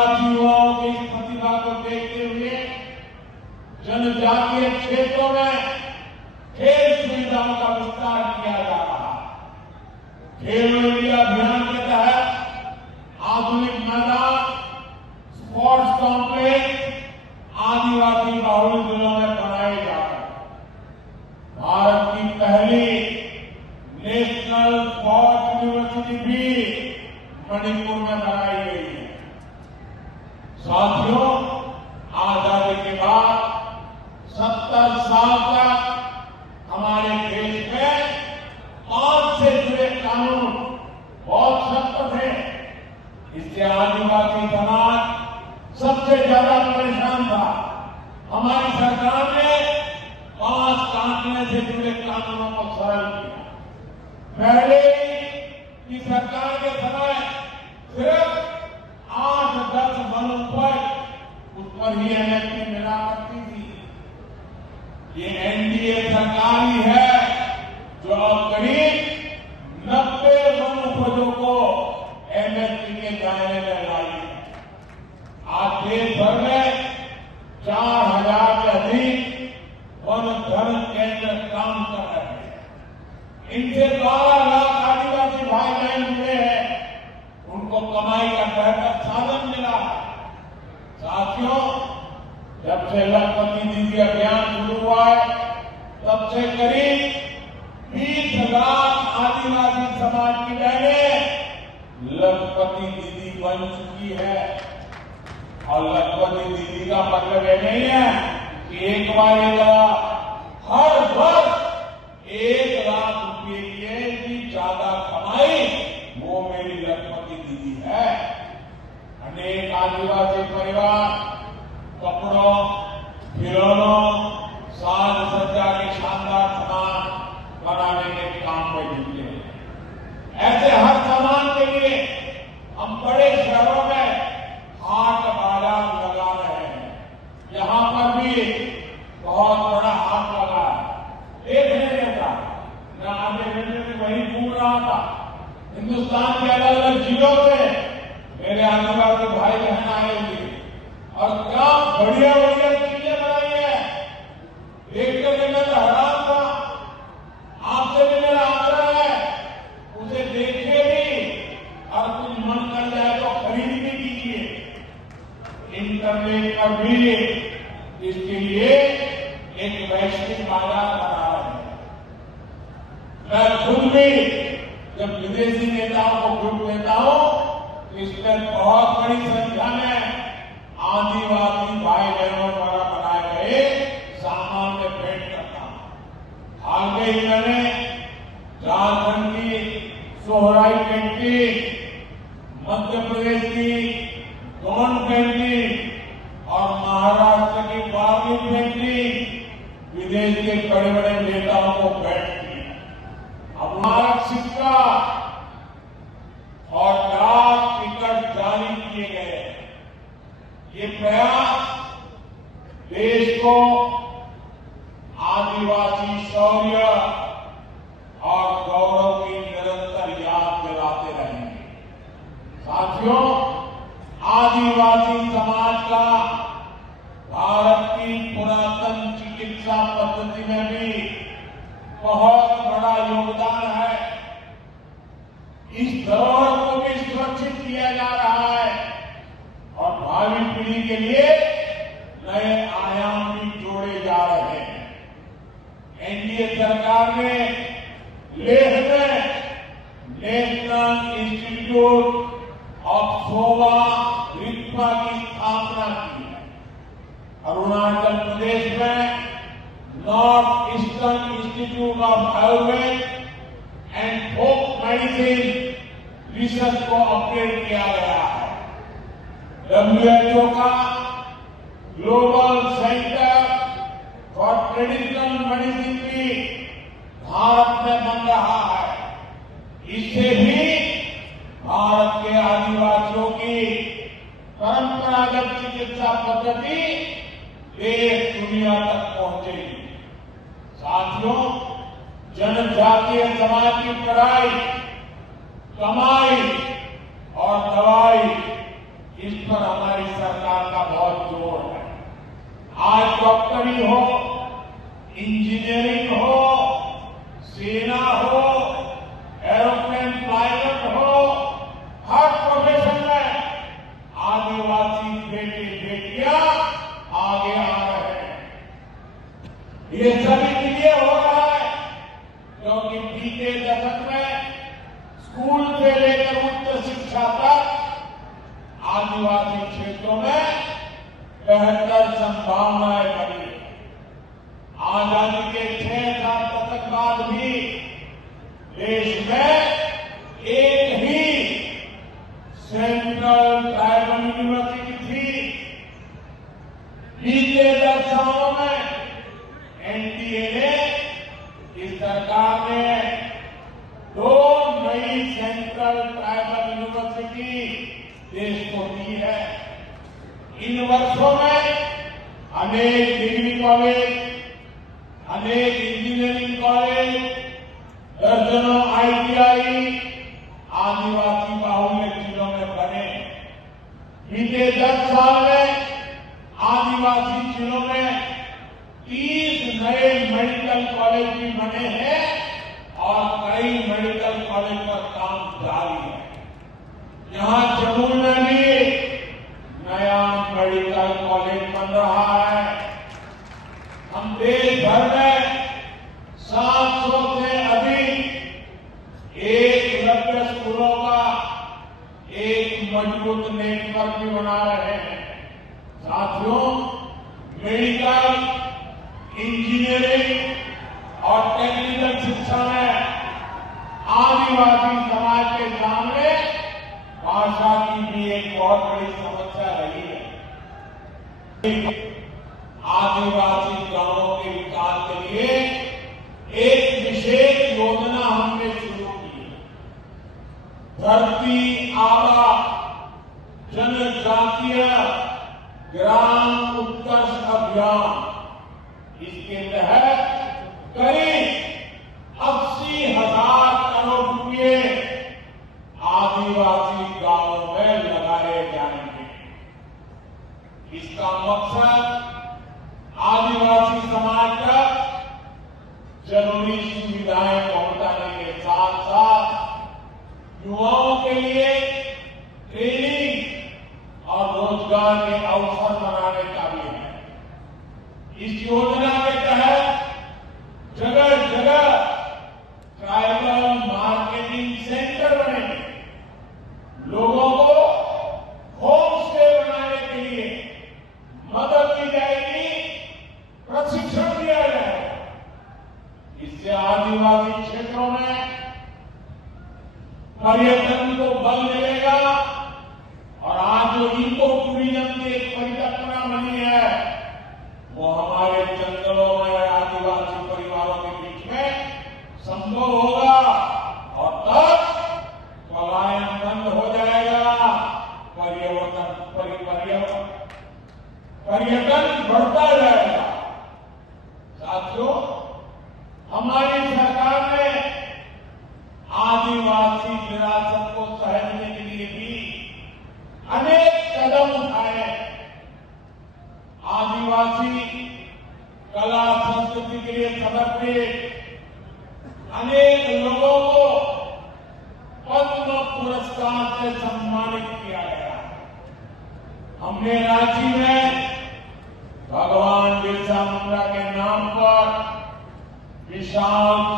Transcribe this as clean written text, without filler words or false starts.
आदिवासी युवाओं की इस प्रतिभा को देखते हुए जनजातीय क्षेत्रों में खेल सुविधाओं का विस्तार किया जा रहा है। खेलो इंडिया अभियान के तहत आधुनिक मैदान, स्पोर्ट्स कॉम्प्लेक्स आदिवासी बहुल जिलों में बनाए जा रहे हैं। भारत की पहली नेशनल स्पोर्ट्स यूनिवर्सिटी भी मणिपुर में बनाई गई है। साथियों, आजादी के बाद 70 साल तक हमारे देश में 5 से जुड़े कानून बहुत सख्त थे। इससे आदिवासी समाज सबसे ज्यादा परेशान था। हमारी सरकार ने 5 काटने से जुड़े कानूनों को सरल किया। पहले की सरकार के समय सिर्फ 8-10 वनों पर उस पर ही एनएचपी मिला करती थी। ये एनडीए सरकार ही है जो अब करीब 90 वन उपजों को एमएसपी के दायरे में लाई है। आज देश भर में 4000 से अधिक वन धर्म केंद्र काम कर रहे हैं। इनसे 12 लाख आदिवासी भाई बहन जुड़े हैं। उनको कमाई का बेहतर साधन मिला है। साथियों, जब से लखपति दीदी अभियान शुरू हुआ है तब से करीब 20 लाख आदिवासी समाज की बहनें लखपति दीदी बन चुकी है। और लखपति दीदी का मतलब ये नहीं है कि एक बार हर वर्ष 1 लाख रुपये की ज्यादा कमाई वो मेरी लखपति दीदी है। अनेक आदिवासी परिवार कपड़ों, खिलौनों, साज सज्जा के शानदार सामान बनाने के काम में जुटे हैं। ऐसे हर सामान के लिए हम बड़े शहरों में हाट बाजार लगा रहे हैं। यहां पर भी बहुत बड़ा हाट लगा है। एक नहीं रहता, मैं आधे घंटे में वही घूम रहा था। हिंदुस्तान के अलग अलग जिलों से मेरे आदिवासी भाई बहन आए हुए और क्या बढ़िया बढ़िया चीजें बनाई है। देख करके मैं तो हैरान था। आपसे भी मेरा आग्रह है, उसे देखिए भी और कुछ मन कर जाए तो खरीद भी कीजिए। इंटरनेट पर भी इसके लिए एक वैश्विक बाजार बना रहे हैं। मैं खुद भी जब विदेशी नेताओं को ग्रुप देता हूं तो इसमें बहुत बड़ी संख्या में आदिवासी भाई बहनों द्वारा बनाए गए सामान में भेंट करता हूं। हाल में ही मैंने झारखंड की सोहराई पेंटिंग, मध्य प्रदेश की गौन पेंटिंग और महाराष्ट्र की बार्ली पेंटिंग विदेश के बड़े बड़े नेताओं को भेंट की। अब भारत सिक्का और डाक टिकट जारी किए गए। ये प्रयास देश को आदिवासी शौर्य और गौरव की निरंतर याद दिलाते रहेंगे। साथियों, आदिवासी समाज का भारत की पुरातन चिकित्सा पद्धति में भी बहुत बड़ा योगदान है। इस धरोहर को भी सुरक्षित किया जा रहा है और भावी पीढ़ी के लिए नए आयाम भी जोड़े जा रहे हैं। एनडीए सरकार ने लेह में national institute of Sowa Rigpa की स्थापना की है। अरुणाचल प्रदेश में north eastern institute of Ayurveda and folk medicine research को अपग्रेड किया गया है। WHO का global centre for traditional medicine भी भारत में बन रहा है। इससे भी भारत के आदिवासियों की परंपरागत चिकित्सा पद्धति देश दुनिया तक पहुंचेगी। साथियों, जनजातीय समाज की पढ़ाई, कमाई और दवाई, इस पर हमारी डॉक्टरी हो, इंजीनियरिंग हो, सेना हो, एरोप्लेन पायलट हो, हर प्रोफेशन में आदिवासी बेटे बेटियां आगे आ रहे हैं। ये सभी इसलिए हो रहा है क्योंकि बीते दशक में स्कूल से लेकर उच्च शिक्षा तक आदिवासी क्षेत्रों में बेहतर संभावनाएं बनी। आजादी के 6-7 दशक बाद भी देश में एक ही सेंट्रल ट्राइबल यूनिवर्सिटी थी। बीते 10 सालों में एनडीए ने, इस सरकार ने 2 नई सेंट्रल ट्राइबल यूनिवर्सिटी देश को दी है। इन वर्षों में अनेक डिग्री कॉलेज, अनेक इंजीनियरिंग कॉलेज, दर्जनों आईटीआई आदिवासी बाहुल्य जिलों में बने। बीते 10 साल में आदिवासी जिलों में 30 नए मेडिकल कॉलेज भी बने हैं और कई मेडिकल कॉलेज पर काम जारी है। यहां जमुई में भी नया मेडिकल कॉलेज बन रहा है। हम देश भर में 700 से अधिक एकलव्य स्कूलों का एक मजबूत नेटवर्क भी बना रहे हैं। साथियों, मेडिकल, इंजीनियरिंग और टेक्निकल शिक्षा में आदिवासी समाज के सामने भाषा की भी एक बहुत बड़ी समस्या रही है। आदिवासी गांवों के विकास के लिए एक विशेष योजना हमने शुरू की है। धरती आबा जनजातीय ग्राम उत्कर्ष अभियान, इसके तहत करीब 80,000 करोड़ रुपए आदिवासी गांवों में लगाए जाएंगे। इसका मकसद आदिवासी समाज तक जरूरी सुविधाएं पहुंचाने के साथ साथ युवाओं के लिए ट्रेनिंग और रोजगार के अवसर बनाने का भी है। इस योजना के तहत जगह जगह ट्राइबल मार्केटिंग सेंटर बनेंगे। लोगों को होम स्टे बनाने के लिए मदद दी जाएगी, प्रशिक्षण दिया जाएगा। इससे आदिवासी क्षेत्रों में पर्यटन को बल मिलेगा और आज जो इको टूरिज्म की एक परिकल्पना बनी है, वो हमारे जंगलों में आदिवासी परिवारों के बीच में संभव होगा और तब पलायन बंद हो जाएगा, पर्यटन बढ़ता जाएगा। साथियों, हमारी सरकार ने आदिवासी विरासत को सहेजने के लिए भी अनेक कदम उठाए। आदिवासी कला संस्कृति के लिए समर्पित अनेक लोगों को पद्म पुरस्कार से सम्मानित किया गया। हमने रांची में भगवान बिरसा मुंडा के नाम पर विशाल